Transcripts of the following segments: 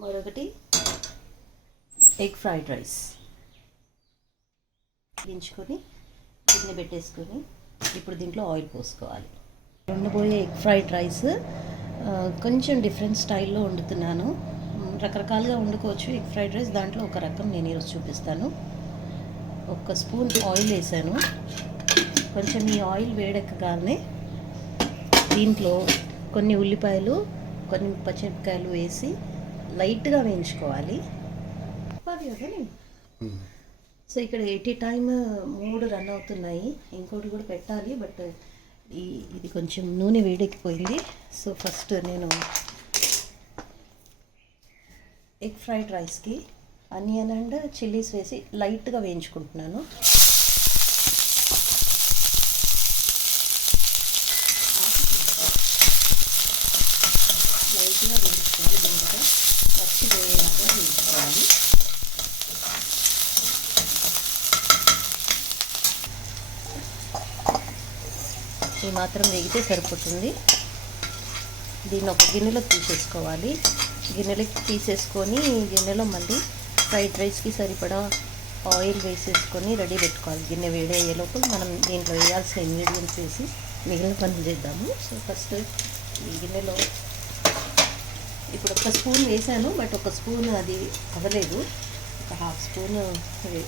మరొకటి egg fried rice దించుకొని గిన్నె పెట్టేసుకొని ఇప్పుడు దీంట్లో ఆయిల్ పోసుకోవాలి. వండబోయే ఎగ్ ఫ్రైడ్ రైస్ కొంచెం డిఫరెంట్ స్టైల్లో వండుతున్నాను. రకరకాలుగా వండుకోవచ్చు ఎగ్ ఫ్రైడ్ రైస్. దాంట్లో ఒక రకం నేను ఈరోజు చూపిస్తాను. ఒక స్పూన్ ఆయిల్ వేసాను. కొంచెం ఈ ఆయిల్ వేడెక్కగానే దీంట్లో కొన్ని ఉల్లిపాయలు, కొన్ని పచ్చిమిరపకాయలు వేసి లైట్గా వేయించుకోవాలి. సో ఇక్కడ 80 టైమ్ 3 రన్ అవుతున్నాయి. ఇంకోటి కూడా పెట్టాలి, బట్ ఇది కొంచెం నూనె వేడెక్కిపోయింది. సో ఫస్ట్ నేను ఎగ్ ఫ్రైడ్ రైస్కి ఆనియన్ అండ్ చిల్లీస్ వేసి లైట్గా వేయించుకుంటున్నాను. లైట్గా వేయించుకోవాలి, దీంట్లో పచ్చి వేయలాగా వేయించుకోవాలి. ఈ మాత్రం వేగితే సరిపోతుంది. దీన్ని ఒక గిన్నెలో తీసేసుకోవాలి. గిన్నెలోకి తీసేసుకొని గిన్నెలో మళ్ళీ ఫ్రైడ్ రైస్కి సరిపడా ఆయిల్ వేసేసుకొని రెడీ పెట్టుకోవాలి. గిన్నె వేడి అయ్యేలోపు మనం దీంట్లో వేయాల్సిన ఇంగ్రీడియంట్స్ వేసి మిగిలిన పనులు చేద్దాము. సో ఫస్ట్ ఈ గిన్నెలో ఇప్పుడు ఒక స్పూన్ వేసాను, బట్ ఒక స్పూన్ అది అవ్వలేదు. ఒక హాఫ్ స్పూన్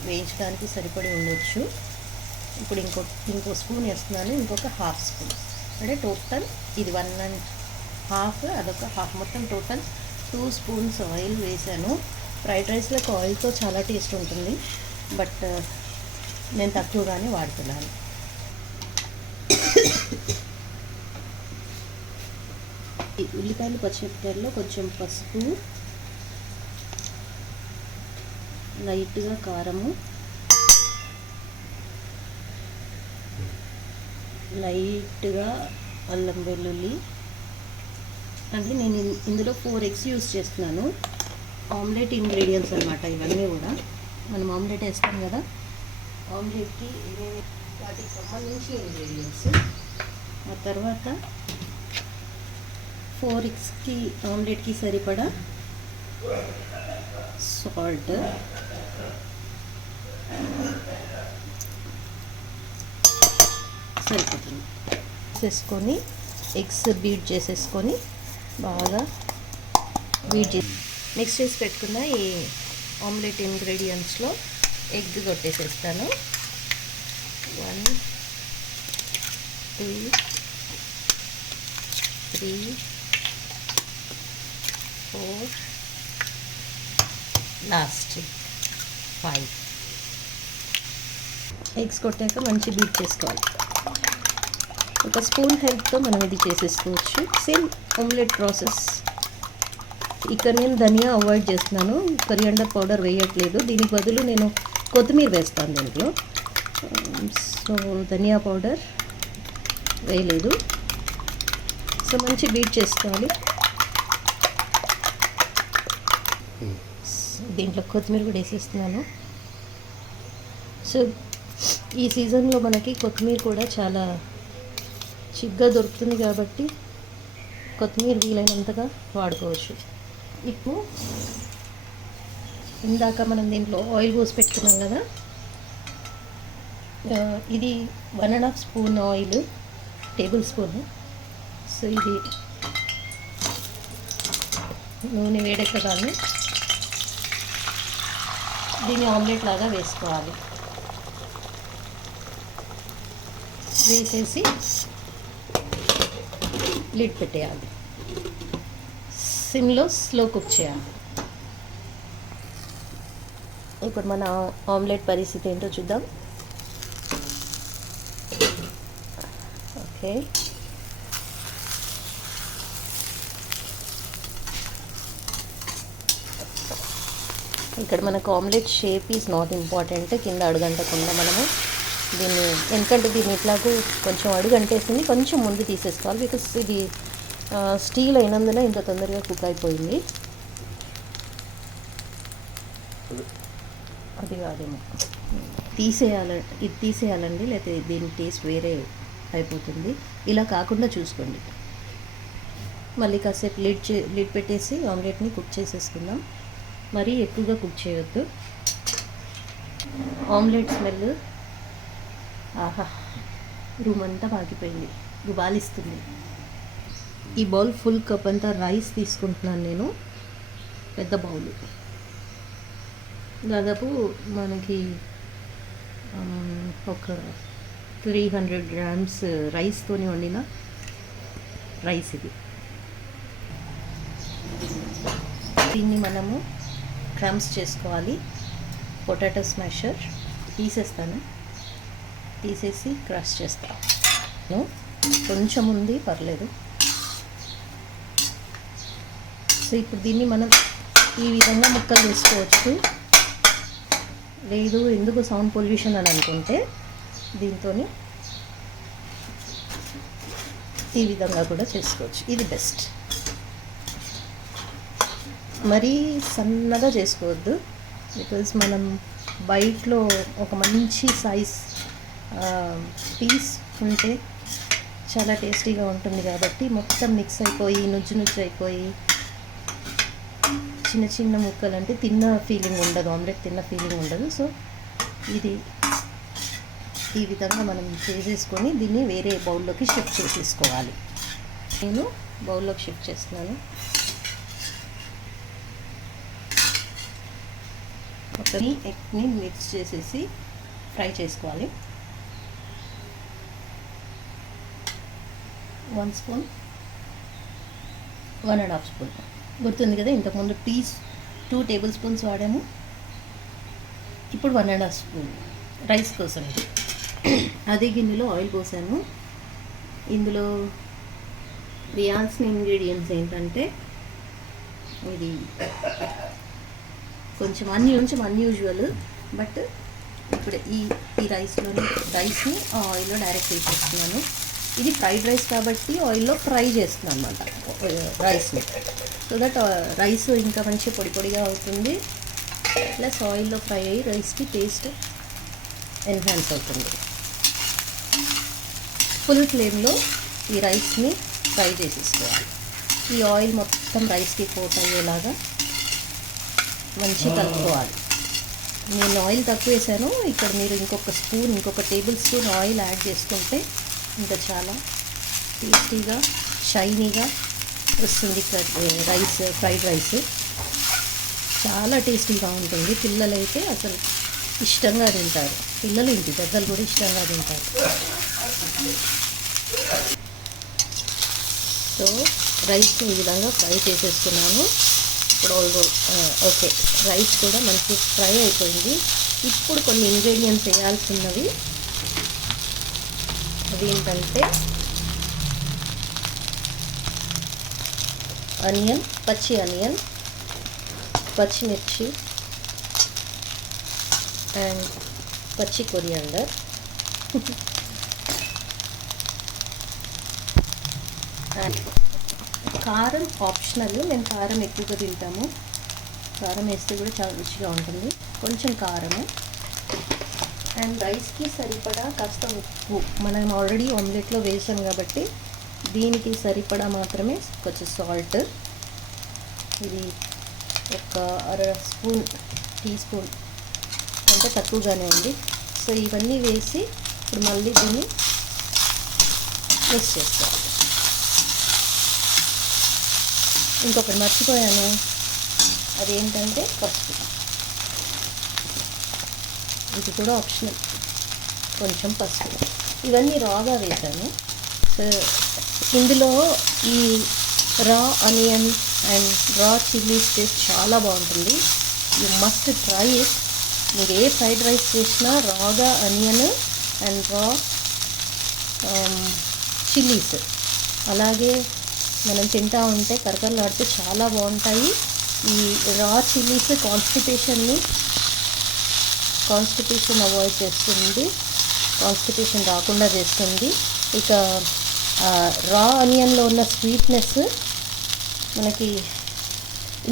వేయించడానికి సరిపడి ఉండొచ్చు. ఇప్పుడు ఇంకో స్పూన్ వేస్తున్నాను. ఇంకొక హాఫ్ స్పూన్ అంటే టోటల్ ఇది 1.5, అదొక హాఫ్, మొత్తం టోటల్ 2 స్పూన్స్ ఆయిల్ వేసాను. ఫ్రైడ్ రైస్లోకి ఆయిల్తో చాలా టేస్ట్ ఉంటుంది, బట్ నేను తక్కువగానే వాడుతున్నాను. ఉల్లిపాయలు, పచ్చిమిరపకాయల్లో కొంచెం పసుపు, లైట్గా కారము, లైట్గా అల్లం వెల్లుల్లి. అంటే నేను ఇందులో 4 ఎగ్స్ యూస్ చేస్తున్నాను. ఆమ్లెట్ ఇంగ్రీడియంట్స్ అన్నమాట ఇవన్నీ కూడా. మనం ఆమ్లెట్ వేస్తాం కదా, ఆమ్లెట్కి వాటికి సంబంధించి ఇంగ్రీడియంట్స్. ఆ తర్వాత 4 ఎగ్స్కి ఆమ్లెట్కి సరిపడా సాల్ట్, సరిపోతుంది. వేసేసుకొని ఎగ్స్ బీట్ చేసేసుకొని బాగా బీట్ చేసి మిక్స్ చేసి పెట్టుకున్న ఈ ఆమ్లెట్ ఇంగ్రీడియంట్స్లో ఎగ్ కొట్టేసేస్తాను. 1 2 3 4 లాస్ట్ 5 ఎగ్స్ కొట్టాక మంచి బీట్ చేసుకోవాలి. ఒక స్పూన్ హెల్ప్తో మనం ఇది చేసేసుకోవచ్చు. Same omelette process. ఇక్కడ నేను ధనియా అవాయిడ్ చేస్తున్నాను, కొరియాండర్ పౌడర్ వేయట్లేదు. దీనికి బదులు నేను కొత్తిమీర వేస్తాను దీంట్లో. సో ధనియా పౌడర్ వేయలేదు. సో మంచి బీట్ చేసుకోవాలి. దీంట్లో కొత్తిమీర కూడా వేసేస్తున్నాను. సో ఈ సీజన్లో మనకి కొత్తిమీర కూడా చాలా చిగ్గా దొరుకుతుంది కాబట్టి కొత్తిమీర వీలైనంతగా వాడుకోవచ్చు. ఇప్పుడు ఇందాక మనం దీంట్లో ఆయిల్ పోసి పెట్టుకున్నాం కదా, ఇది 1.5 spoon oil, table spoon. So ఇది నూనె వేడెక్కగానే దీన్ని ఆమ్లెట్ లాగా వేసుకోవాలి. వేసేసి లిడ్ పెట్టేయాలి. సిమ్లో స్లో కుక్ చేయాలి. ఇప్పుడు మన ఆమ్లెట్ పరిస్థితి ఏంటో చూద్దాం. ఓకే, ఇక్కడ మనకు omelette shape is not important. కింద అడుగంటకుండా మనము దీన్ని, ఎందుకంటే దీన్ని ఇట్లాగూ కొంచెం అడుగంటేసింది, కొంచెం ముందు తీసేసుకోవాలి. బికాస్ ఇది స్టీల్ అయినందున ఇంత తొందరగా కుక్ అయిపోయింది. అది కాదేమో, ఇది తీసేయాలండి, లేకపోతే దీని టేస్ట్ వేరే అయిపోతుంది. ఇలా కాకుండా చూసుకోండి. మళ్ళీ కాసేపు లిడ్ పెట్టేసి ఆమ్లెట్ని కుక్ చేసేసుకుందాం. మరీ ఎక్కువగా కుక్ చేయొద్దు. ఆమ్లెట్ స్మెల్ ఆహా రూమ్ అంతా పాకిపోయింది, గుబాలిస్తుంది. ఈ బౌల్ ఫుల్ కప్ అంతా రైస్ తీసుకుంటున్నాను నేను, పెద్ద బౌల్. దాదాపు మనకి ఒక 300 గ్రామ్స్ రైస్తోని వండిన రైస్ ఇది. దీన్ని మనము క్రమ్స్ చేసుకోవాలి. పొటాటో స్మాషర్ తీసేసి క్రష్ చేస్తాను. కొంచెం ఉంది, పర్లేదు. సో ఇప్పుడు దీన్ని మనం ఈ విధంగా ముక్కలు చేసుకోవచ్చు. లేదు ఎందుకు సౌండ్ పొల్యూషన్ అని అనుకుంటే దీంతో ఈ విధంగా కూడా చేసుకోవచ్చు. ఇది బెస్ట్. మరీ సన్నగా చేసుకోవద్దు, బికాజ్ మనం బయటలో ఒక మంచి సైజ్ పీస్ ఉంటే చాలా టేస్టీగా ఉంటుంది కాబట్టి మొత్తం మిక్స్ అయిపోయి నుజ్జు అయిపోయి చిన్న చిన్న ముక్కలు అంటే తిన్న ఫీలింగ్ ఉండదు, ఆమ్లెట్ తిన్న ఫీలింగ్ ఉండదు. సో ఇది ఈ విధంగా మనం చేసేసుకొని దీన్ని వేరే బౌల్లోకి షిఫ్ట్ చేసేసుకోవాలి. నేను బౌల్లోకి షిఫ్ట్ చేస్తున్నాను. ఒకని ఎగ్ని మిక్స్ చేసేసి ఫ్రై చేసుకోవాలి. 1 స్పూన్, 1.5 స్పూన్ గుర్తుంది కదా, ఇంతకుముందు 2 టేబుల్ స్పూన్స్ వాడాము, ఇప్పుడు 1.5 స్పూన్ రైస్ కోసం. అదే గిన్నెలో ఆయిల్ పోసాను. ఇందులో వేయాల్సిన ఇంగ్రీడియంట్స్ ఏంటంటే ఇది కొంచెం అన్యూజువల్, బట్ ఇప్పుడు ఈ రైస్ని ఆయిల్లో డైరెక్ట్ వేసేస్తున్నాను. ఇది ఫ్రైడ్ రైస్ కాబట్టి ఆయిల్లో ఫ్రై చేస్తున్నాను అన్నమాట రైస్ని. సో దట్ రైస్ ఇంకా మంచి పొడిగా అవుతుంది, ప్లస్ ఆయిల్లో ఫ్రై అయ్యి రైస్కి టేస్ట్ ఎన్హాన్స్ అవుతుంది. ఫుల్ ఫ్లేమ్లో ఈ రైస్ని ఫ్రై చేసేసుకోవాలి. ఈ ఆయిల్ మొత్తం రైస్కి కోట్ అయ్యేలాగా మంచిగా కలుపుకోవాలి. నేను ఆయిల్ తక్కువ వేసాను, ఇక్కడ మీరు ఇంకొక టేబుల్ స్పూన్ ఆయిల్ యాడ్ చేసుకుంటే ఇంకా చాలా టేస్టీగా షైనీగా వస్తుంది ఫ్రైడ్ రైస్. చాలా టేస్టీగా ఉంటుంది. పిల్లలైతే అసలు ఇష్టంగా తింటారు, పిల్లలు ఇంటి పెద్దలు కూడా ఇష్టంగా తింటారు. సో రైస్ని ఈ విధంగా ఫ్రై చేసేస్తున్నాను. ఇప్పుడు ఓకే, రైస్ కూడా మంచి ఫ్రై అయిపోయింది. ఇప్పుడు కొన్ని ఇంగ్రీడియంట్స్ వేయాల్సినవి అదేంటంటే పచ్చి ఆనియన్, పచ్చిమిర్చి అండ్ పచ్చి కొరియాండర్, అండ్ కారం ఆప్షనల్. మేము కారం ఎక్కువగా తింటాము, కారం వేస్తే కూడా చాలా రుచిగా ఉంటుంది. కొంచెం కారము అండ్ రైస్కి సరిపడా కాస్త ఉప్పు. మనం ఆల్రెడీ ఆమ్లెట్లో వేసాం కాబట్టి దీనికి సరిపడా మాత్రమే కొంచెం సాల్ట్. ఇది ఒక టీ స్పూన్ అంటే తక్కువగానే ఉంది. సో ఇవన్నీ వేసి ఇప్పుడు మళ్ళీ దీన్ని మిక్స్ చేసుకోవాలి. ఇంకొకటి మర్చిపోయాను, అదేంటంటే పసుపు. ఇది కూడా ఆప్షనల్, కొంచెం పసుపు. ఇవన్నీ రాగా వేసాను. సో ఇందులో ఈ రా ఆనియన్ అండ్ రా చిల్లీస్ టేస్ట్ చాలా బాగుంటుంది. You must try it. మీరు ఏ ఫ్రైడ్ రైస్ చేసినా రాగా ఆనియన్ అండ్ రా చిల్లీస్ అలాగే మనం తింటూ ఉంటే కరకరలాడితే చాలా బాగుంటాయి. ఈ రా చిల్లీస్ కాన్స్టిపేషన్ అవాయిడ్ చేస్తుంది, కాన్స్టిపేషన్ రాకుండా చేస్తుంది. ఇక రా ఆనియన్లో ఉన్న స్వీట్నెస్ మనకి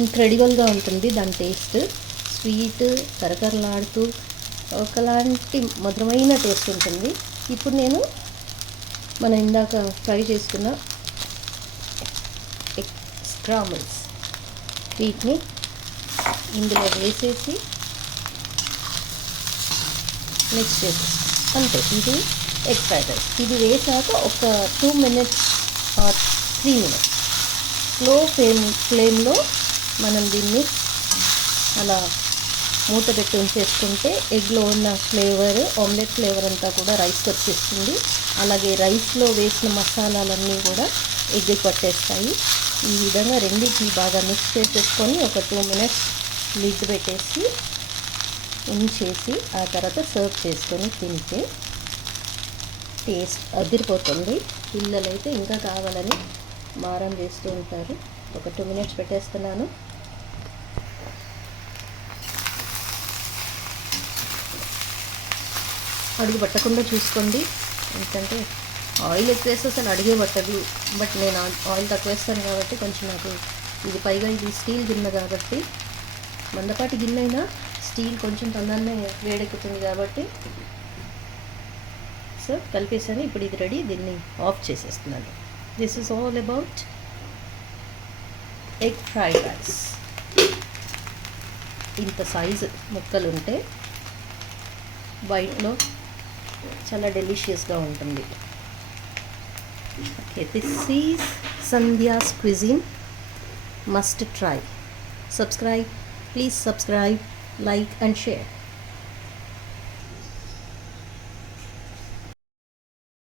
ఇంక్రెడిబుల్గా ఉంటుంది. దాని టేస్ట్ స్వీట్ కరకరలాడుతూ ఒకలాంటి మధురమైన టేస్ట్ ఉంటుంది. ఇప్పుడు నేను మనం ఇందాక ఫ్రై చేసుకున్న గ్రాముల్స్. వీటిని ఇందులో వేసేసి మిక్స్ చేసేస్తాం. అంతే, ఇది ఎగ్ ఫ్రైడ్ రైస్. ఇది వేసాక ఒక 2 minutes ఆర్ 3 minutes స్లో ఫ్లేమ్లో మనం దీన్ని అలా మూత పెట్టి ఉంచేసుకుంటే ఎగ్లో ఉన్న ఫ్లేవర్, ఆమ్లెట్ ఫ్లేవర్ అంతా కూడా రైస్కి వచ్చేస్తుంది. అలాగే రైస్లో వేసిన మసాలాలన్నీ కూడా ఎగ్ పట్టేస్తాయి. ఈ విధంగా రెండింటిని బాగా మిక్స్ చేసేసుకొని ఒక 2 minutes లిడ్ పెట్టేసి ఉంచేసి ఆ తర్వాత సర్వ్ చేసుకొని తింటే టేస్ట్ అదిరిపోతుంది. పిల్లలైతే ఇంకా కావాలని మారం చేస్తూ ఉంటారు. ఒక 2 minutes పెట్టేస్తున్నాను. అడుగు పట్టకుండా చూసుకోండి, ఎందుకంటే ఆయిల్ ఎక్కువ వేస్తే అసలు అడిగే పట్టదు. బట్ నేను ఆయిల్ తక్కువ వేస్తాను కాబట్టి కొంచెం నాకు ఇది, పైగా ఇది స్టీల్ గిన్నె కాబట్టి, మందపాటి గిన్నె అయినా స్టీల్ కొంచెం తొందరనే వేడెక్కుతుంది కాబట్టి. సో కలిపేసాను, ఇప్పుడు ఇది రెడీ. దీన్ని ఆఫ్ చేసేస్తున్నాను. This is all about egg fried rice. ఇంత సైజు ముక్కలు ఉంటే వైట్లో చాలా డెలిషియస్గా ఉంటుంది. Okay, this is Sandhya's cuisine. Must try. Subscribe, please subscribe, like and share.